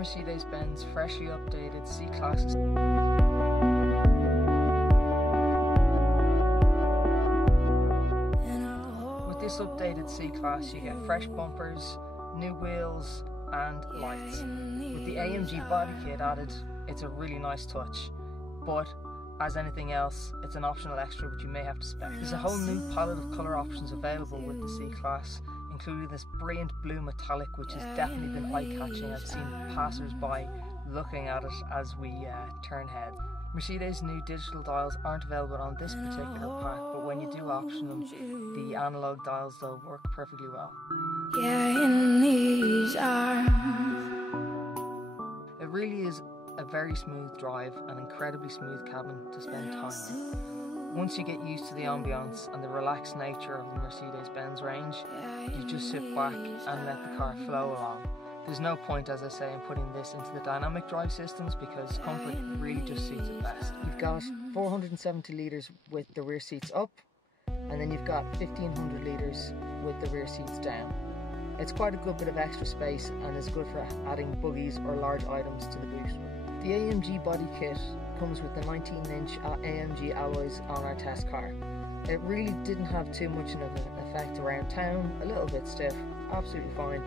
Mercedes-Benz freshly updated C-Class. With this updated C-Class you get fresh bumpers, new wheels and lights. With the AMG body kit added, it's a really nice touch, but as anything else, it's an optional extra which you may have to spec. There's a whole new palette of colour options available with the C-Class, including this brilliant blue metallic which has definitely been eye-catching. I've seen passers-by looking at it as we turn heads. Mercedes' new digital dials aren't available on this particular pack, but when you do option them, the analogue dials though work perfectly well. Yeah, in these arms. It really is a very smooth drive, an incredibly smooth cabin to spend time in. Once you get used to the ambience and the relaxed nature of the Mercedes-Benz range, you just sit back and let the car flow along. There's no point, as I say, in putting this into the dynamic drive systems because comfort really just suits it best. You've got 470 litres with the rear seats up, and then you've got 1500 litres with the rear seats down. It's quite a good bit of extra space and is good for adding buggies or large items to the boot. The AMG body kit comes with the 19-inch AMG alloys on our test car. It really didn't have too much of an effect around town, a little bit stiff, absolutely fine.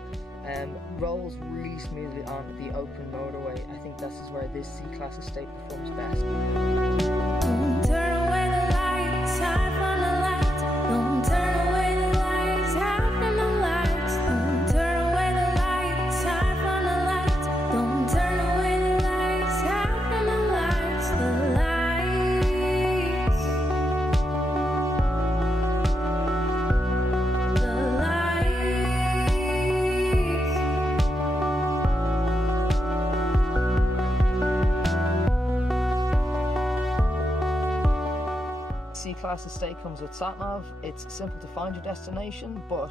Rolls really smoothly on the open motorway. I think this is where this C-Class estate performs best. Don't turn away the lights, hide from the lights. Don't turn away the lights, hide from the lights. Don't turn away the lights, hide from the lights. Don't turn away the lights, hide from the lights. The lights. C-Class estate comes with sat-nav. It's simple to find your destination, but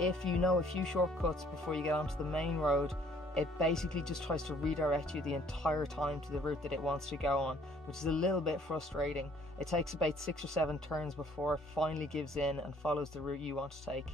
if you know a few shortcuts before you get onto the main road, it basically just tries to redirect you the entire time to the route that it wants to go on, which is a little bit frustrating. It takes about 6 or 7 turns before it finally gives in and follows the route you want to take.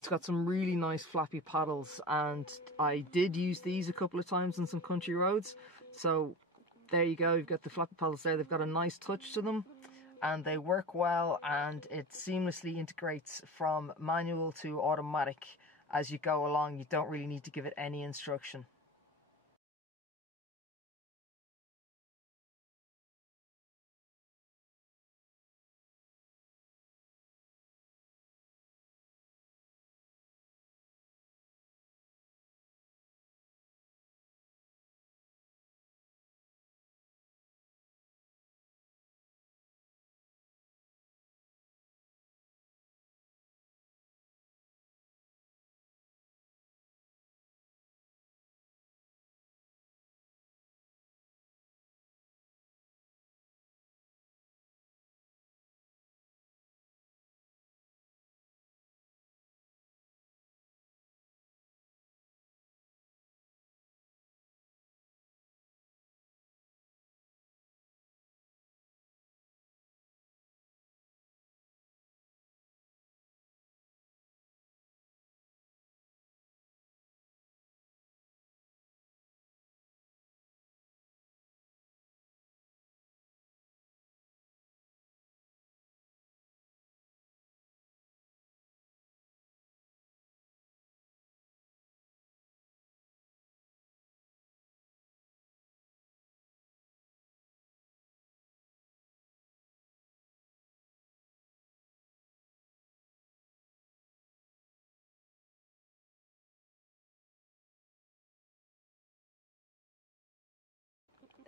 It's got some really nice flappy paddles, and I did use these a couple of times on some country roads. So there you go, you've got the flappy paddles there. They've got a nice touch to them and they work well, and it seamlessly integrates from manual to automatic as you go along. You don't really need to give it any instruction.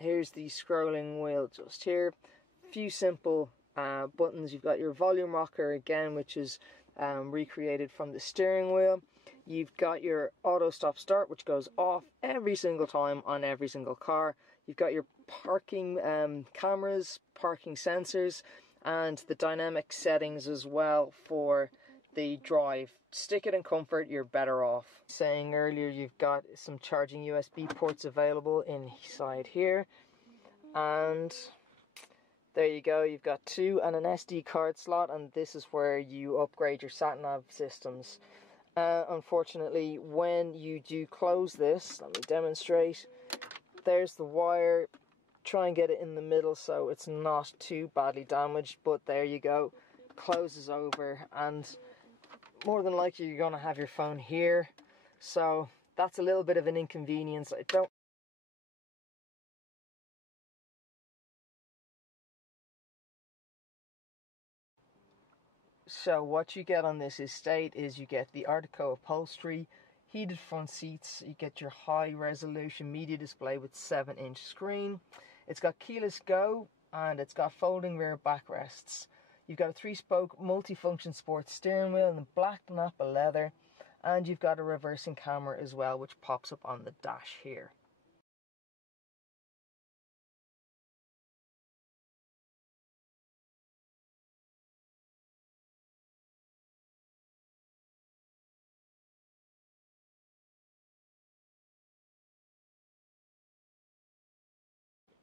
Here's the scrolling wheel just here. A few simple buttons. You've got your volume rocker again, which is recreated from the steering wheel. You've got your auto stop start, which goes off every single time on every single car. You've got your parking cameras, parking sensors, and the dynamic settings as well for the drive. Stick it in comfort, you're better off. Saying earlier, you've got some charging USB ports available inside here, and there you go, you've got 2 and an SD card slot, and this is where you upgrade your sat-nav systems. Unfortunately, when you do close this, let me demonstrate, there's the wire. Try and get it in the middle so it's not too badly damaged, but there you go, closes over, and more than likely you're going to have your phone here, so that's a little bit of an inconvenience. So what you get on this estate is you get the Artico upholstery, heated front seats, you get your high resolution media display with 7-inch screen. It's got keyless go and it's got folding rear backrests. You've got a 3-spoke multifunction sports steering wheel in the black nappa leather, and you've got a reversing camera as well, which pops up on the dash here.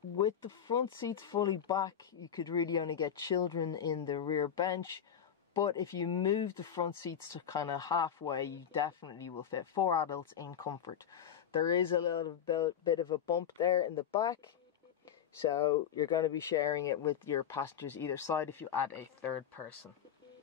With the front seats fully back, you could really only get children in the rear bench, but if you move the front seats to kind of halfway, you definitely will fit 4 adults in comfort. There is a little bit of a bump there in the back, so you're going to be sharing it with your passengers either side if you add a third person.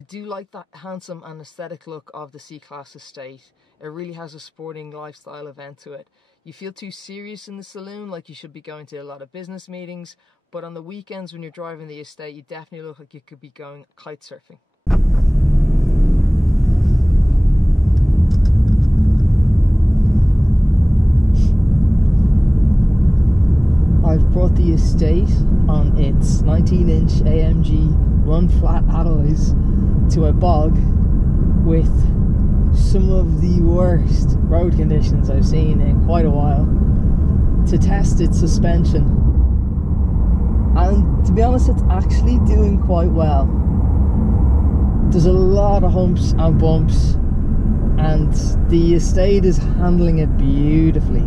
I do like that handsome and aesthetic look of the C-Class estate. It really has a sporting lifestyle event to it. You feel too serious in the saloon, like you should be going to a lot of business meetings, but on the weekends when you're driving the estate, you definitely look like you could be going kite surfing. I've brought the estate on its 19-inch AMG run flat alloys to a bog with some of the worst road conditions I've seen in quite a while to test its suspension, and to be honest, it's actually doing quite well. There's a lot of humps and bumps, and the estate is handling it beautifully.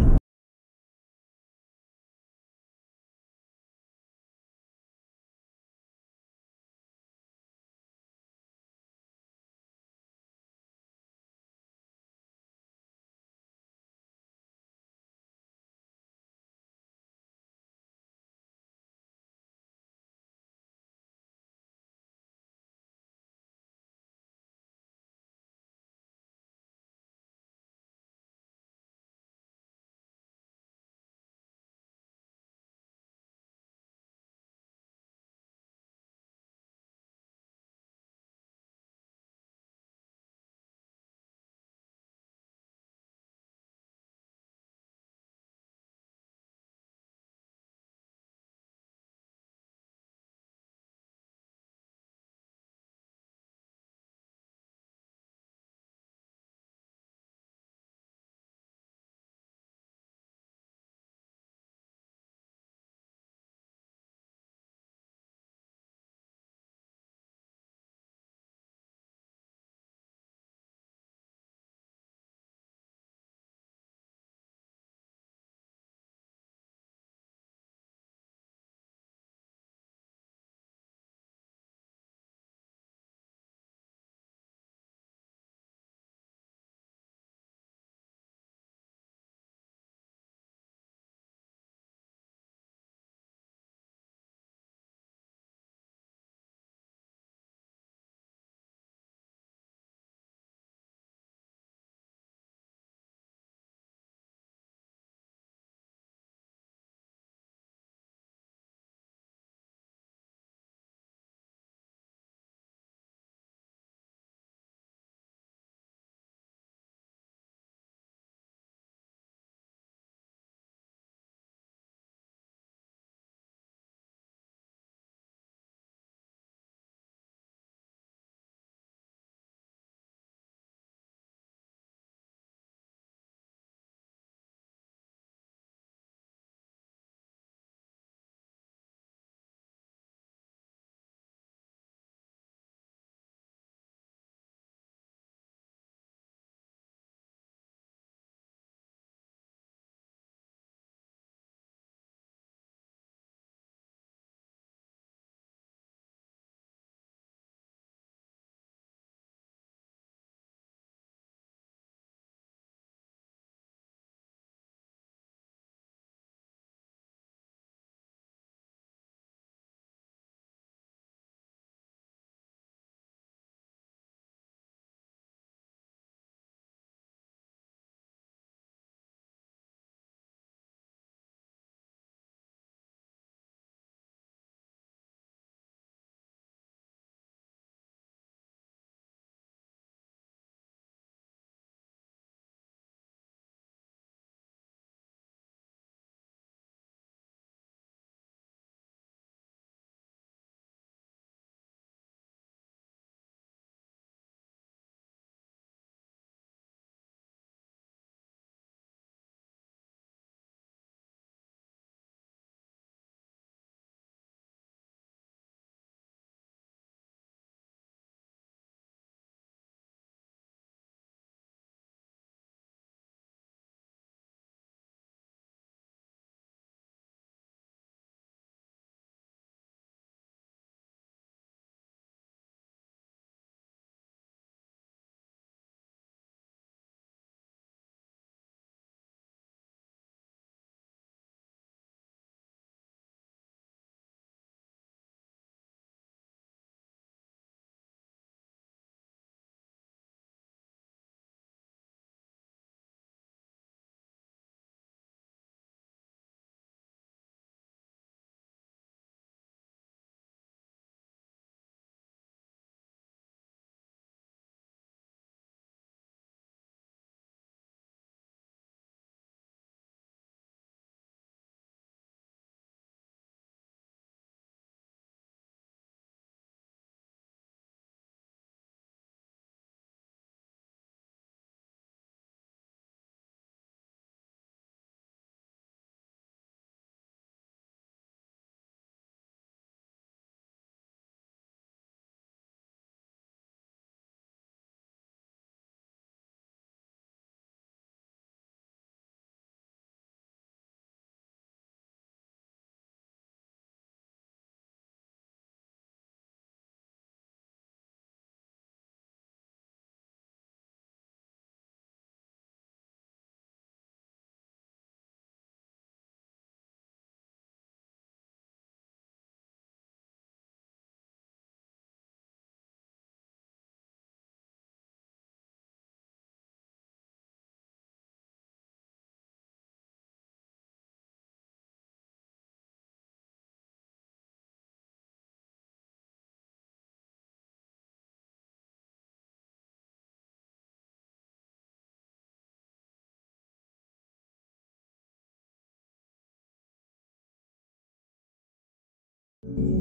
you.